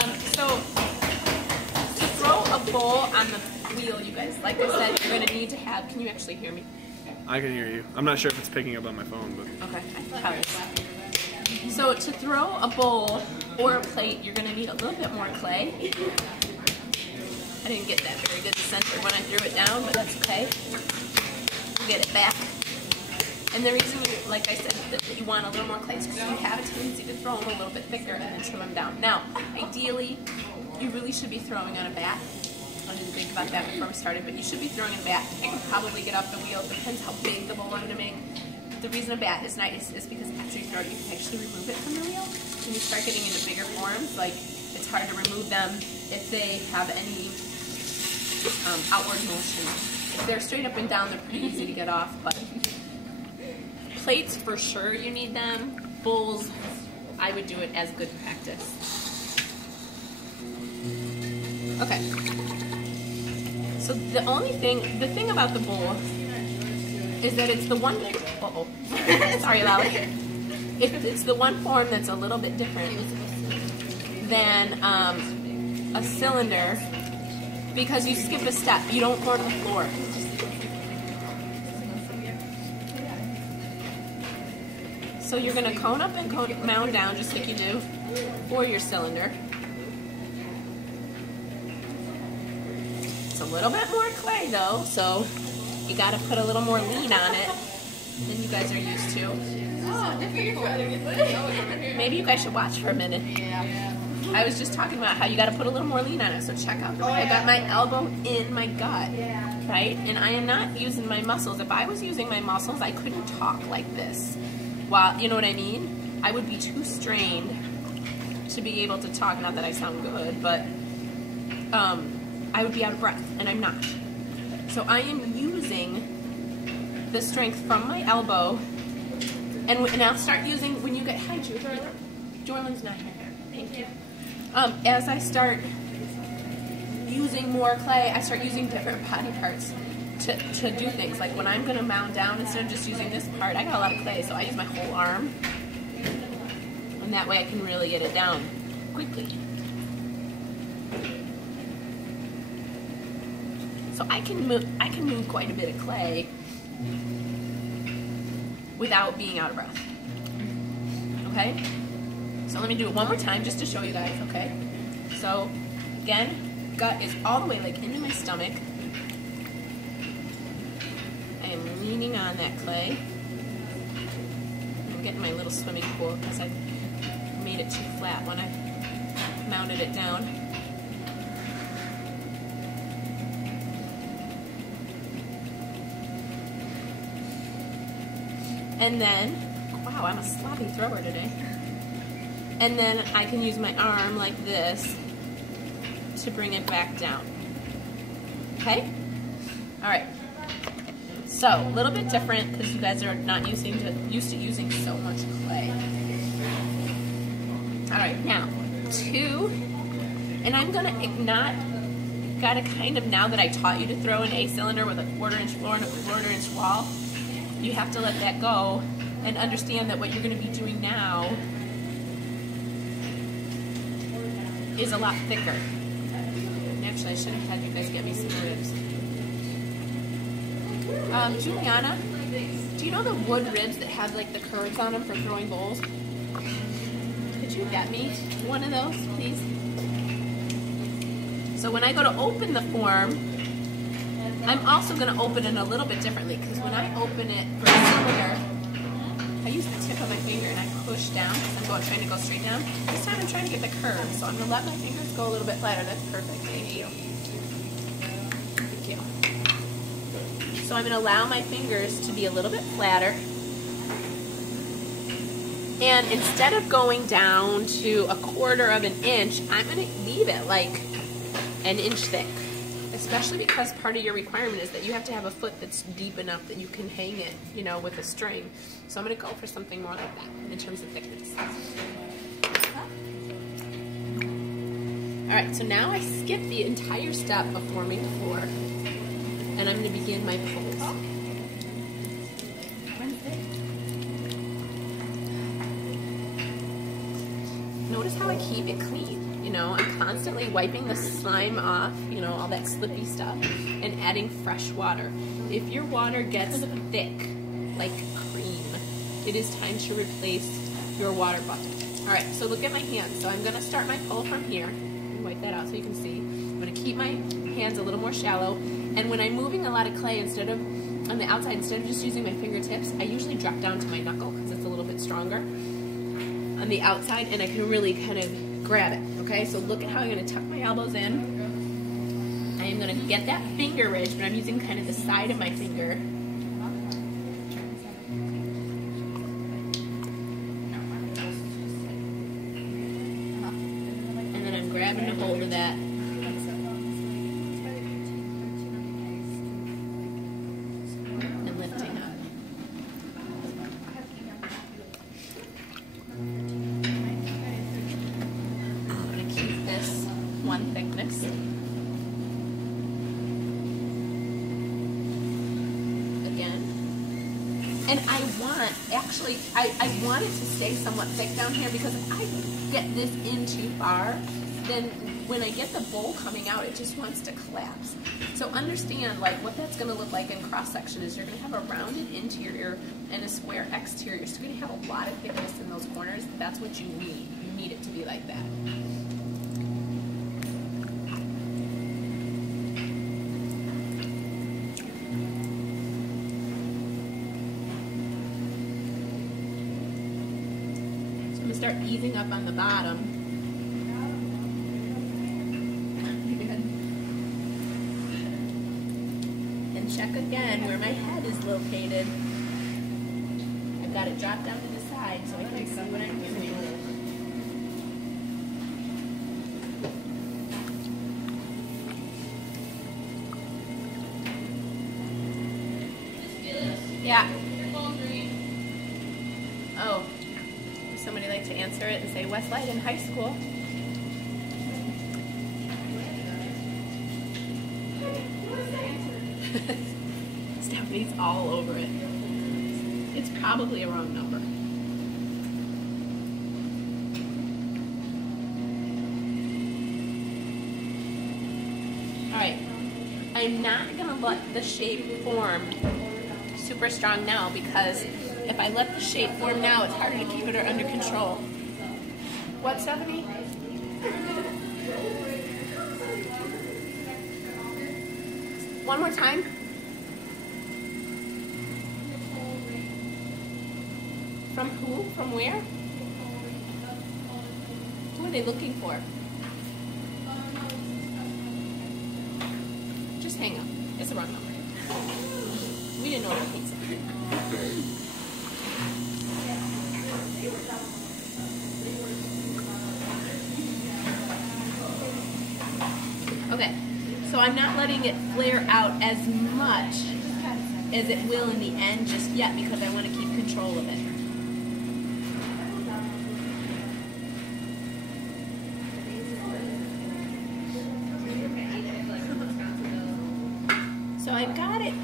So to throw a bowl on the wheel, you guys, like I said, you're going to need to have, can you actually hear me? I can hear you. I'm not sure if it's picking up on my phone, but... Okay, probably. So to throw a bowl or a plate, you're going to need a little bit more clay. I didn't get that very good center when I threw it down, but that's okay. We'll get it back. And the reason, like I said, that you want a little more clay is because you have a tendency to throw them a little bit thicker and then trim them down. Now, ideally, you really should be throwing on a bat. I didn't think about that before we started, but you should be throwing in a bat. I can probably get off the wheel. It depends how big the bowl I'm going to make. The reason a bat is nice is because after you throw it, you can actually remove it from the wheel. When you start getting into bigger forms, like it's hard to remove them if they have any outward motion. If they're straight up and down, they're pretty easy to get off, but plates for sure you need them. Bowls, I would do it as good practice. Okay. So the thing about the bowl is that it's the one, sorry Lally. It's the one form that's a little bit different than a cylinder because you skip a step, you don't go to the floor. So you're going to cone up and mound down just like you do for your cylinder. It's a little bit more clay though, so you got to put a little more lean on it than you guys are used to. Maybe you guys should watch for a minute. I was just talking about how you got to put a little more lean on it, so check out the way I got my elbow in my gut, right? And I am not using my muscles. If I was using my muscles, I couldn't talk like this. Well, you know what I mean? I would be too strained to be able to talk. Not that I sound good, but I would be out of breath, and I'm not. So I am using the strength from my elbow, and I'll start using when you get, hi Jorland's not here. Thank you. As I start using more clay, I start using different body parts to do things. Like when I'm going to mound down, instead of just using this part, I got a lot of clay, so I use my whole arm, and that way I can really get it down quickly. So I can move quite a bit of clay without being out of breath. Okay? So let me do it one more time just to show you guys, okay? So again, gut is all the way like into my stomach. I am leaning on that clay. I'm getting my little swimming pool because I made it too flat when I mounted it down. And then, wow, I'm a sloppy thrower today. And then I can use my arm like this to bring it back down. Okay? All right. So, a little bit different because you guys are not used to using so much clay. All right, now, and I'm gonna gotta kind of, now that I taught you to throw an A cylinder with a 1/4 inch floor and a 1/4 inch wall, you have to let that go and understand that what you're going to be doing now is a lot thicker. And actually, I should have had you guys get me some ribs. Juliana, do you know the wood ribs that have like the curves on them for throwing bowls? Could you get me one of those, please? So when I go to open the form, I'm also going to open it a little bit differently because when I open it for a cylinder, I use the tip of my finger and I push down because I'm trying to go straight down. This time I'm trying to get the curve, so I'm going to let my fingers go a little bit flatter. That's perfect. Thank you. Thank you. So I'm going to allow my fingers to be a little bit flatter. And instead of going down to a 1/4 of an inch, I'm going to leave it like an inch thick. Especially because part of your requirement is that you have to have a foot that's deep enough that you can hang it, you know, with a string. So I'm going to go for something more like that in terms of thickness. Alright, so now I skip the entire step of forming the floor, and I'm going to begin my pulls. Notice how I keep it clean. You know, I'm constantly wiping the slime off, you know, all that slippy stuff, and adding fresh water. If your water gets thick, like cream, it is time to replace your water bucket. All right, so look at my hands. So I'm gonna start my pull from here. Wipe that out so you can see. I'm gonna keep my hands a little more shallow, and when I'm moving a lot of clay, instead of on the outside, instead of just using my fingertips, I usually drop down to my knuckle because it's a little bit stronger on the outside, and I can really kind of grab it, okay? So look at how I'm gonna tuck my elbows in. I am gonna get that finger ridge, but I'm using kind of the side of my finger. And then I'm grabbing a hold of that. And lifting up. One thickness. Again. And I want it to stay somewhat thick down here, because if I get this in too far, then when I get the bowl coming out, it just wants to collapse. So understand, like, what that's going to look like in cross section is you're going to have a rounded interior and a square exterior. So you're going to have a lot of thickness in those corners. That's what you need. You need it to be like that. Start easing up on the bottom. And check again where my head is located. I've got it dropped down to the side so I can see what I'm doing. Yeah. Oh. Somebody like to answer it and say West Leyden High School. Stephanie's all over it. It's probably a wrong number. All right, I'm not gonna let the shape form super strong now, because if I let the shape form now, it's harder to keep it under control. What, Stephanie? One more time. From who? From where? Who are they looking for? Just hang up. It's the wrong number. We didn't know what it means. Okay, so I'm not letting it flare out as much as it will in the end just yet, because I want to keep control of it. So I've got it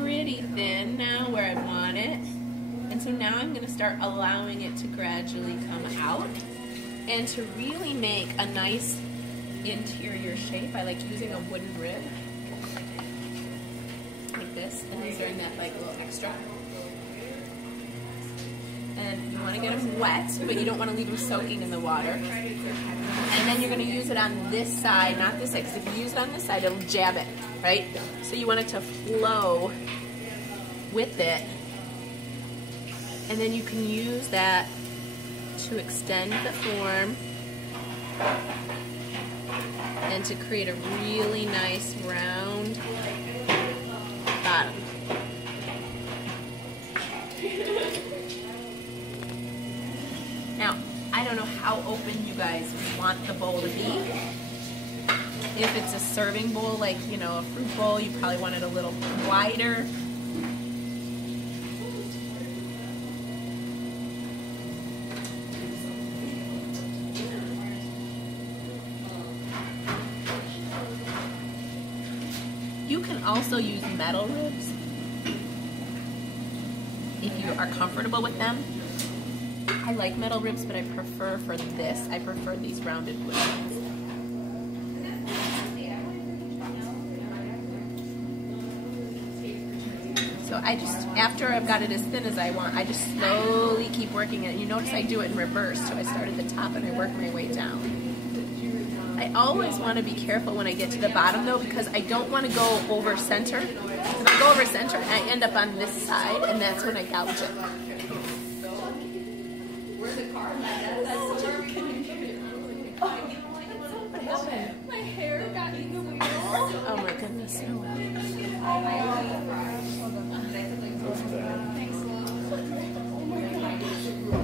pretty thin now where I want it. And so now I'm going to start allowing it to gradually come out and to really make a nice interior shape. I like using a wooden rib like this, and then doing that like a little extra. And you want to get them wet, but you don't want to leave them soaking in the water. And then you're going to use it on this side, not this side, because if you use it on this side, it'll jab it, right? So you want it to flow with it. And then you can use that to extend the form and to create a really nice round bottom. Now, I don't know how open you guys want the bowl to be. If it's a serving bowl, like, you know, a fruit bowl, you probably want it a little wider. You can also use metal ribs if you are comfortable with them. I like metal ribs, but I prefer for this, I prefer these rounded wood ones. So I just, after I've got it as thin as I want, I just slowly keep working it. You notice I do it in reverse, so I start at the top and I work my way down. I always want to be careful when I get to the bottom though, because I don't want to go over center. If I go over center, I end up on this side, and that's when I gouge it. My hair got eaten. Oh my goodness.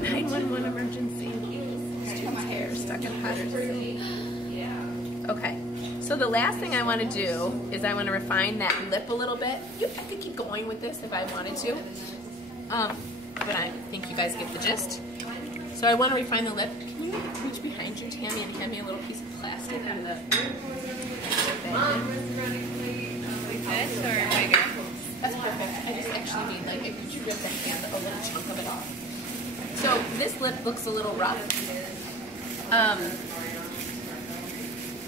911 emergency. Student's hair stuck in powder. Okay, so the last thing I want to do is I want to refine that lip a little bit. I could keep going with this if I wanted to, but I think you guys get the gist. So I want to refine the lip. Can you reach behind you, Tammy, and hand me a little piece of plastic on the This or bigger? That's perfect. I just actually need, like, could you rip that hand, a little chunk of it off? So this lip looks a little rough.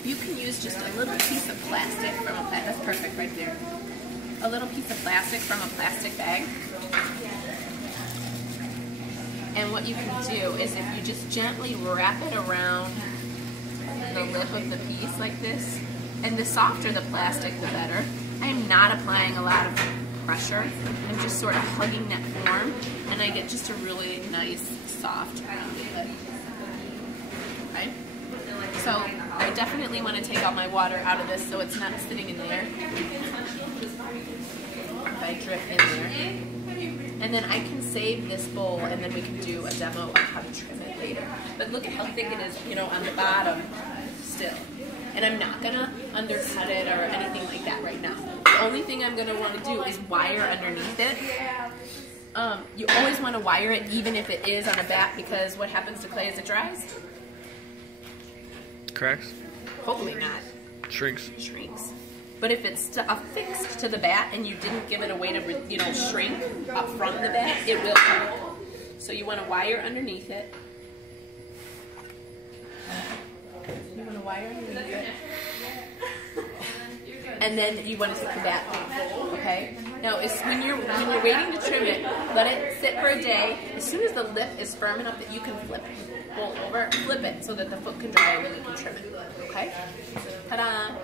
You can use just a little piece of plastic from a plastic. That's perfect right there. A little piece of plastic from a plastic bag. And what you can do is if you just gently wrap it around the lip of the piece like this, and the softer the plastic, the better. I am not applying a lot of pressure. I'm just sort of hugging that form, and I get just a really nice, soft, rounded lip. Okay? So I definitely want to take all my water out of this so it's not sitting in there. If I drip in there. And then I can save this bowl and then we can do a demo of how to trim it later. But look at how thick it is, you know, on the bottom still. And I'm not going to undercut it or anything like that right now. The only thing I'm going to want to do is wire underneath it. You always want to wire it even if it is on a bat, because what happens to clay as it dries? Cracks? Hopefully not. Shrinks. Shrinks. But if it's affixed to the bat and you didn't give it a way to, you know, shrink up from the bat, it will. So you want to wire underneath it. You want to wire underneath it. And then you want to take the bat off, okay? Now, when you're waiting to trim it, let it sit for a day. As soon as the lip is firm enough that you can flip it so that the foot can dry and then you can trim it, okay? Ta-da!